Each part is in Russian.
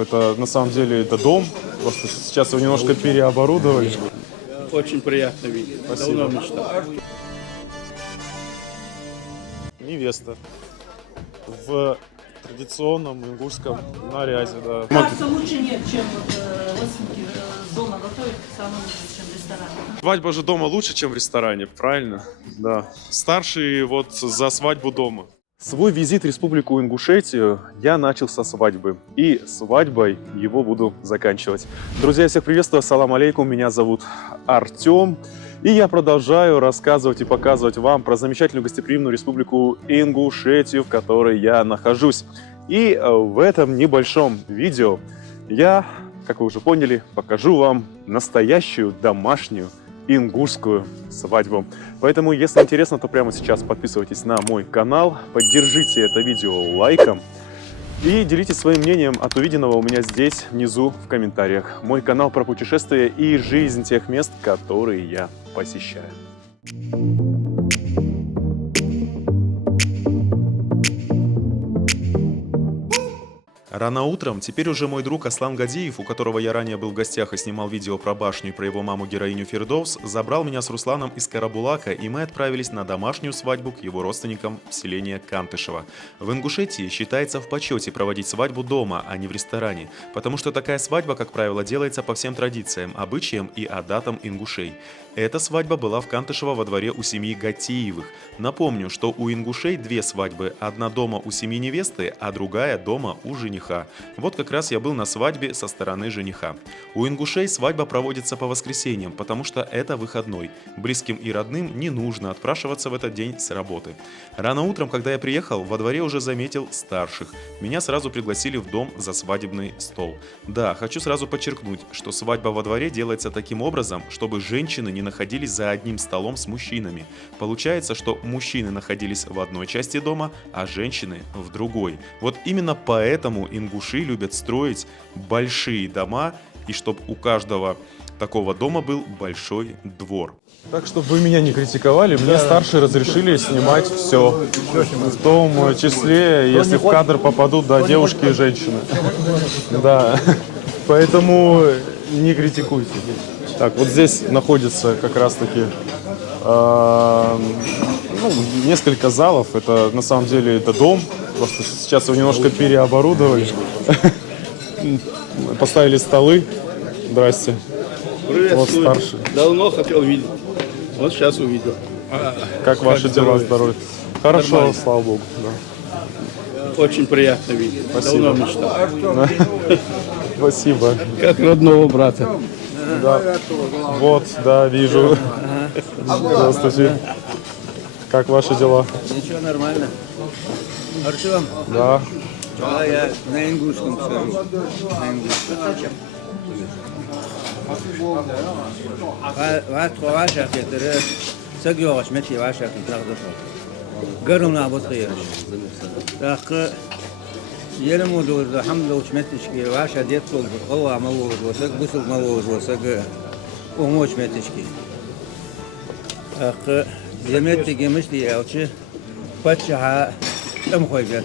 Это на самом деле это дом. Просто сейчас его немножко переоборудовали. Очень приятно видеть. Спасибо. Давно мечтал. Невеста в традиционном ингушском наряде, да. Кажется, лучше нет, чем родственники дома готовят, самое лучшее, чем в ресторане. Свадьба же дома лучше, чем в ресторане, правильно? Да. Старший вот за свадьбу дома. Свой визит в Республику Ингушетию я начал со свадьбы. И свадьбой его буду заканчивать. Друзья, всех приветствую, ассаламу алейкум, меня зовут Артем. И я продолжаю рассказывать и показывать вам про замечательную гостеприимную Республику Ингушетию, в которой я нахожусь. И в этом небольшом видео я, как вы уже поняли, покажу вам настоящую домашнюю ингушскую свадьбу. Поэтому, если интересно, то прямо сейчас подписывайтесь на мой канал, поддержите это видео лайком и делитесь своим мнением от увиденного у меня здесь внизу в комментариях. Мой канал про путешествия и жизнь тех мест, которые я посещаю. Рано утром теперь уже мой друг Аслан Гадиев, у которого я ранее был в гостях и снимал видео про башню и про его маму-героиню Фирдоус, забрал меня с Русланом из Карабулака, и мы отправились на домашнюю свадьбу к его родственникам в селение Кантышево. В Ингушетии считается в почете проводить свадьбу дома, а не в ресторане, потому что такая свадьба, как правило, делается по всем традициям, обычаям и адатам ингушей. Эта свадьба была в Кантышево во дворе у семьи Гатиевых. Напомню, что у ингушей две свадьбы, одна дома у семьи невесты, а другая дома у жениха. Вот как раз я был на свадьбе со стороны жениха. У ингушей свадьба проводится по воскресеньям, потому что это выходной. Близким и родным не нужно отпрашиваться в этот день с работы. Рано утром, когда я приехал, во дворе уже заметил старших. Меня сразу пригласили в дом за свадебный стол. Да, хочу сразу подчеркнуть, что свадьба во дворе делается таким образом, чтобы женщины не находились за одним столом с мужчинами. Получается, что мужчины находились в одной части дома, а женщины в другой. Вот именно поэтому ингуши любят строить большие дома, и чтобы у каждого такого дома был большой двор. Так, чтобы вы меня не критиковали, мне старшие разрешили снимать все. В том числе, если в кадр попадут, да, девушки и женщины. Да, поэтому не критикуйте. Так, вот здесь находится как раз-таки несколько залов. Это на самом деле это дом. Просто сейчас его немножко переоборудовали. Поставили столы. Здрасте. Привет, Вот старший. Давно хотел видеть. Вот сейчас увидел. Как ваши дела, здоровье? Хорошо, Нормально. слава богу. Да. Очень приятно видеть. Спасибо. Давно мечтал. Спасибо. Как родного брата. Да. Вот, да, вижу. Здравствуйте. Как ваши дела? Ничего, нормально. Артем, Да. да, я на ингушском скажу. На ингушском. Ваша хитра, сагёш, мечи ваша хитра. Гаруна бутыш. Так, يلم ودور الحمد لله وشمتش كي وعشا ديت كل بالقوة ملوج وسق بسق ملوج وسق وموش متشكي أخ زميلتي جمشتي أوتش فتشها أم خوي بيت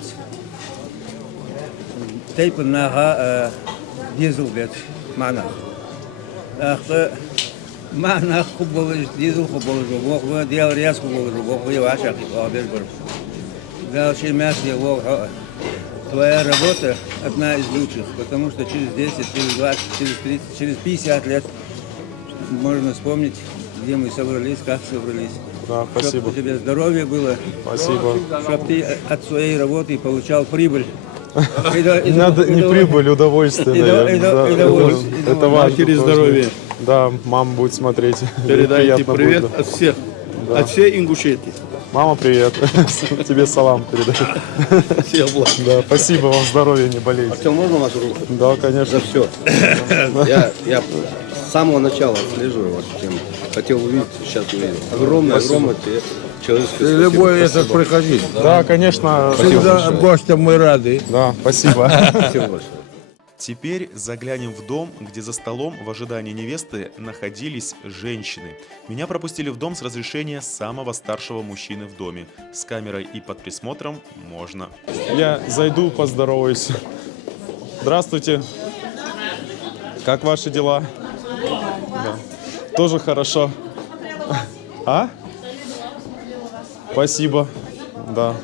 تيب إنها ديزل بيت معنا أخ معنا خبول ديزل خبول جوبوخ ديال رياس خبول جوبوخ ويا وعشا كي قابل برب ده شيء ماشي هو Твоя работа одна из лучших, потому что через 10, через 20, через 30, через 50 лет можно вспомнить, где мы собрались, как собрались. Да, спасибо. Чтобы у тебя здоровье было, Спасибо. чтобы ты от своей работы получал прибыль. Надо не прибыль, удовольствие, наверное. Да, это важно. Матери тоже. здоровья. Да, мама будет смотреть. Передайте Приятно привет будет. от всех. Да. От всей Ингушетии. Мама, привет. Тебе салам передаю. Всех благ. Да, спасибо вам, здоровья, не болейте. Артем, можно вашу руку? Да, конечно. За все. Я с самого начала отслеживаю вашу тему. Хотел увидеть, сейчас увидел. Огромное тебе человеческое Любой спасибо. этот приходить. Да, конечно. Всегда гостям мы рады. Да, спасибо. Спасибо большое. Теперь заглянем в дом, где за столом в ожидании невесты находились женщины. Меня пропустили в дом с разрешения самого старшего мужчины в доме. С камерой и под присмотром можно. Я зайду, поздороваюсь. Здравствуйте. Как ваши дела? Да. Тоже хорошо. А? Спасибо. Да.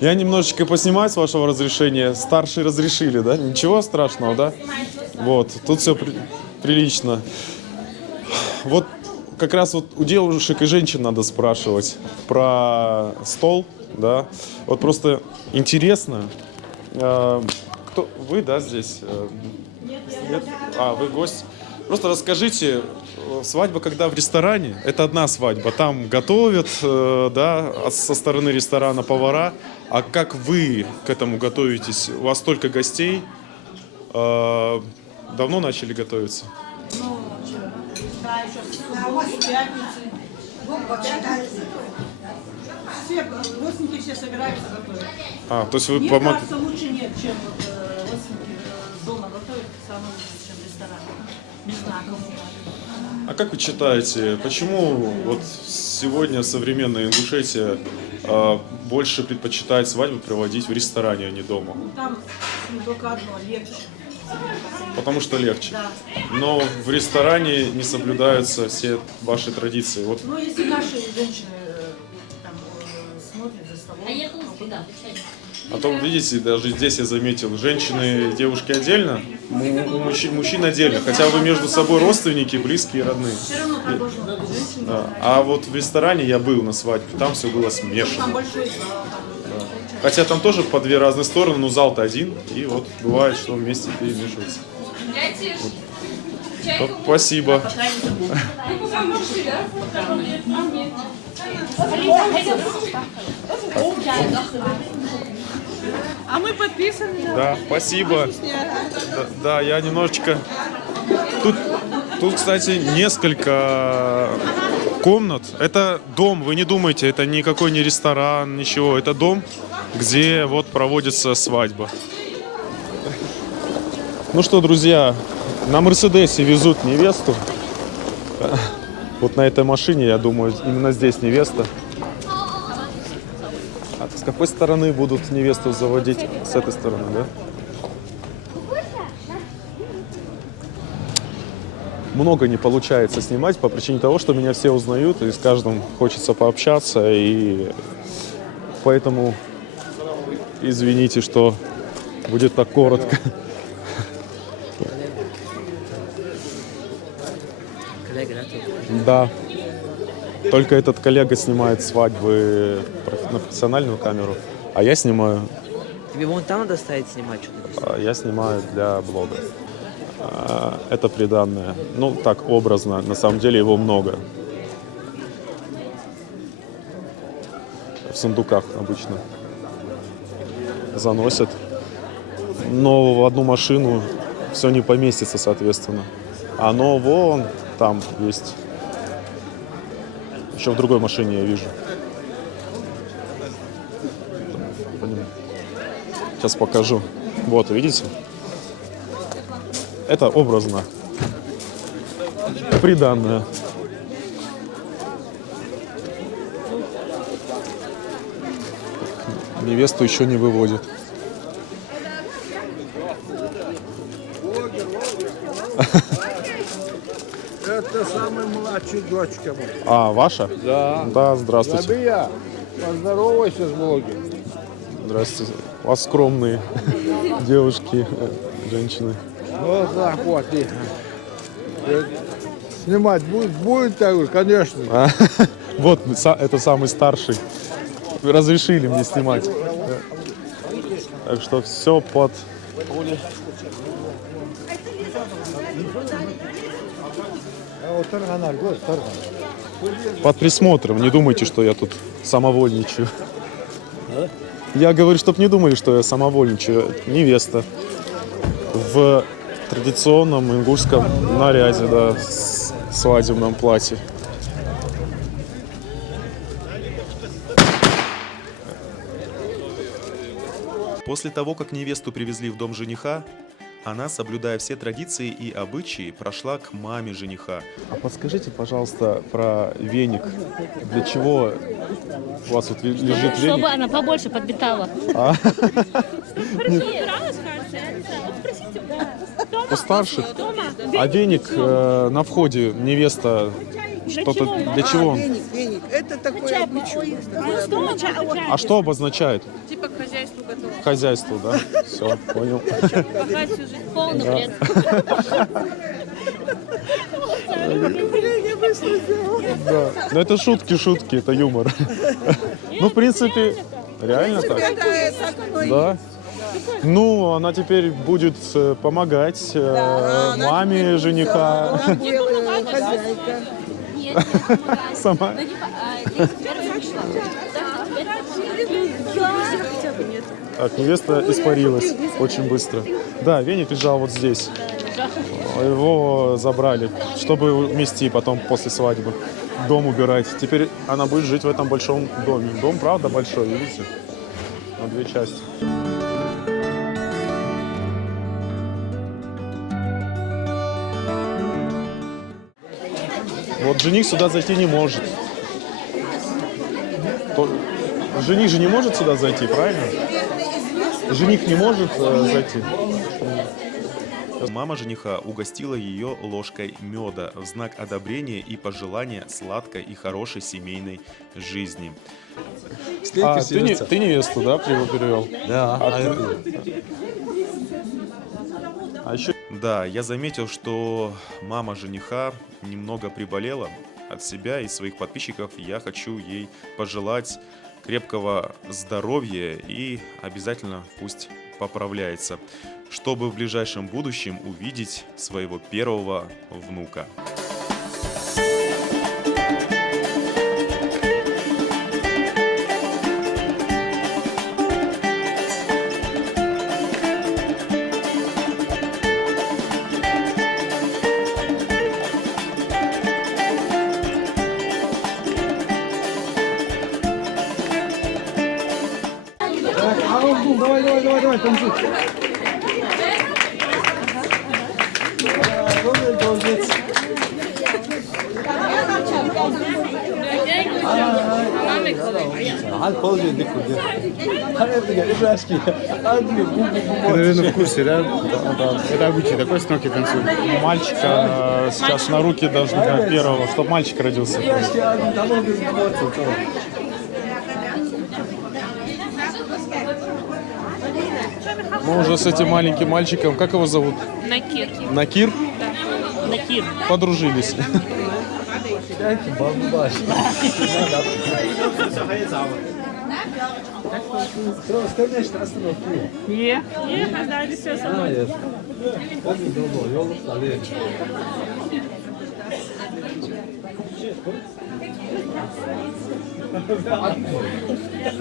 Я немножечко поснимаю с вашего разрешения. Старшие разрешили, да? Ничего страшного, да? Вот, тут все прилично. Вот как раз вот у девушек и женщин надо спрашивать про стол, да? Вот просто интересно. Кто вы, да, здесь? Нет? А, вы гость? Просто расскажите, свадьба, когда в ресторане, это одна свадьба, там готовят, да, со стороны ресторана повара, а как вы к этому готовитесь? У вас столько гостей, давно начали готовиться? Ну, да, еще с пятницы. Все родственники все собираются готовить. А, то есть вы Мне помог... кажется, лучше нет, чем вот, родственники дома готовят, самое лучше, чем в ресторане. Не знаю, кому. А как вы считаете, почему вот сегодня современная Ингушетия больше предпочитает свадьбу проводить в ресторане, а не дома? Там только одно, легче. Потому что легче. Да. Но в ресторане не соблюдаются все ваши традиции. Вот. Ну, если наши женщины там смотрят за столом, А то, видите, даже здесь я заметил, женщины и девушки отдельно, мужчин отдельно. Хотя вы между собой родственники, близкие, родные. все равно там должно быть женщины. Да. А вот в ресторане я был на свадьбе, там все было смешано. Там большой зал, там получается. Хотя там тоже по две разные стороны, но зал-то один, и вот бывает, что вместе перемешивается. Вот, спасибо. Пока не забудь. А мы подписаны. Да, спасибо. Да, я немножечко... Тут, кстати, несколько комнат. Это дом, вы не думайте, это никакой не ресторан, ничего. Это дом, где вот проводится свадьба. Ну что, друзья, на Мерседесе везут невесту. Вот на этой машине, я думаю, именно здесь невеста. А с какой стороны будут невесту заводить? С этой стороны, да? Много не получается снимать по причине того, что меня все узнают, и с каждым хочется пообщаться, и поэтому извините, что будет так коротко. Да. Только этот коллега снимает свадьбы на профессиональную камеру, а я снимаю. Тебе вон там надо стоять снимать что-то? Я снимаю для блога. Это приданное. Ну, так, образно. На самом деле его много. В сундуках обычно заносят. Но в одну машину все не поместится, соответственно. Оно вон там есть. Еще в другой машине я вижу. Сейчас покажу. Вот, видите? Это образно. Приданное. Невесту еще не выводят. Это самая младшая дочка. А, ваша? Да. Да, здравствуйте. Забия, поздоровайся с блогером. Здравствуйте. У вас скромные девушки, женщины. Вот так вот. Снимать будет так, конечно. Вот, это самый старший. Вы разрешили мне снимать. Так что все под... Под присмотром. Не думайте, что я тут самовольничаю. Я говорю, чтоб не думали, что я самовольничаю. Невеста в традиционном ингушском наряде, да, с свадебном платье. После того, как невесту привезли в дом жениха, она, соблюдая все традиции и обычаи, прошла к маме жениха. А подскажите, пожалуйста, про веник. Для чего у вас тут лежит веник? Чтобы она побольше подпитала. А? Убиралась, кажется. У старших? А веник на входе невеста что-то для чего он? Веник. Это такое обычай. А что обозначает? Типа к хозяйству готово. Хозяйство, да? Все, понял. Пахать всю жизнь. Полный бред. Да. Но это шутки, это юмор. Ну, в принципе, реально так. Да. Ну, она теперь будет помогать маме жениха. Хозяйка. Сама. Так, невеста испарилась очень быстро. Да, веник лежал вот здесь. Его забрали, чтобы унести потом после свадьбы. Дом убирать. Теперь она будет жить в этом большом доме. Дом, правда, большой, видите? На две части. Вот жених сюда зайти не может. Жених же не может сюда зайти, правильно? Жених не может зайти. Мама жениха угостила ее ложкой меда в знак одобрения и пожелания сладкой и хорошей семейной жизни. Ты невесту, да, привел? Да. А еще... Да, я заметил, что мама жениха немного приболела от себя и своих подписчиков. Я хочу ей пожелать крепкого здоровья и обязательно пусть поправляется, чтобы в ближайшем будущем увидеть своего первого внука. Давай, танцуй. Ты, наверное, в курсе, да? Да. Это обычай, такой с ноги танцует. Мальчика сейчас на руки должны первого, чтобы мальчик родился. Мы уже с этим маленьким мальчиком, как его зовут? Накир. Накир? Да. Накир. Подружились.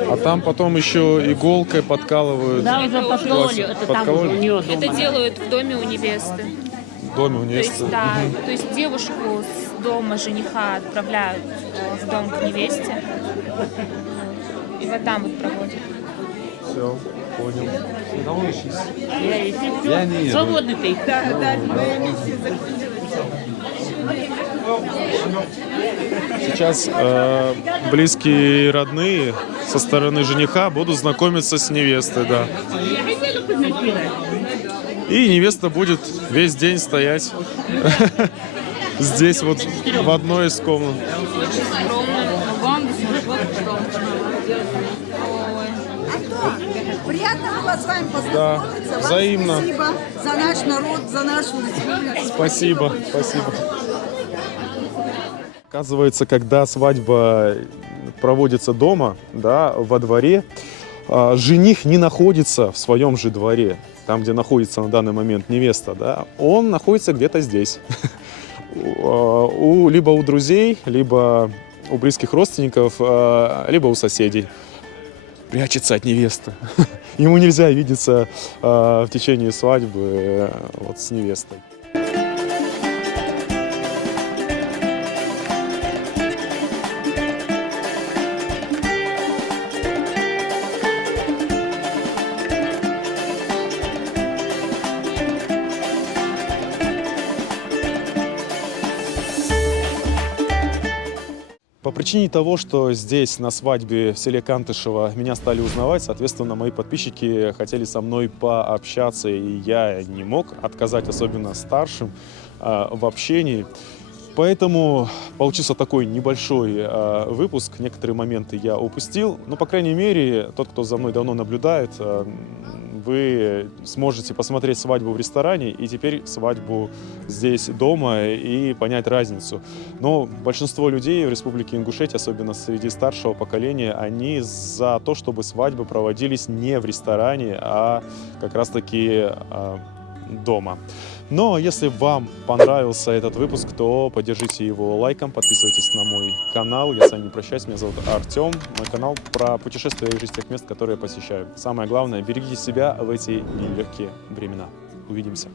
А там потом еще иголкой подкалывают. Да, уже подкололи. Это там уже у нее дома. Это делают в доме у невесты. В доме у То невесты. есть, да, то есть девушку с дома жениха отправляют в дом к невесте. И вот там вот проводят. Все, понял. Я не еду. Свободный ты. Сейчас близкие и родные со стороны жениха будут знакомиться с невестой, да. И невеста будет весь день стоять здесь вот в одной из комнат. Приятно было с вами познакомиться. Да, Вам взаимно. Спасибо за наш народ, за нашу республику. Спасибо, спасибо. Оказывается, когда свадьба проводится дома, да, во дворе, жених не находится в своем же дворе, там, где находится на данный момент невеста, да, он находится где-то здесь. Либо у друзей, либо у близких родственников, либо у соседей. Прячется от невесты. Ему нельзя видеться в течение свадьбы вот, с невестой. По По причине того, что здесь, на свадьбе в селе Кантышево, меня стали узнавать, соответственно, мои подписчики хотели со мной пообщаться, и я не мог отказать, особенно старшим, в общении. Поэтому получился такой небольшой выпуск. Некоторые моменты я упустил, но, по крайней мере, тот, кто за мной давно наблюдает, вы сможете посмотреть свадьбу в ресторане и теперь свадьбу здесь дома и понять разницу. Но большинство людей в Республике Ингушетия, особенно среди старшего поколения, они за то, чтобы свадьбы проводились не в ресторане, а как раз-таки дома. Но если вам понравился этот выпуск, то поддержите его лайком, подписывайтесь на мой канал. Я с вами прощаюсь, меня зовут Артем. Мой канал про путешествия и жизнь тех мест, которые я посещаю. Самое главное, берегите себя в эти нелегкие времена. Увидимся.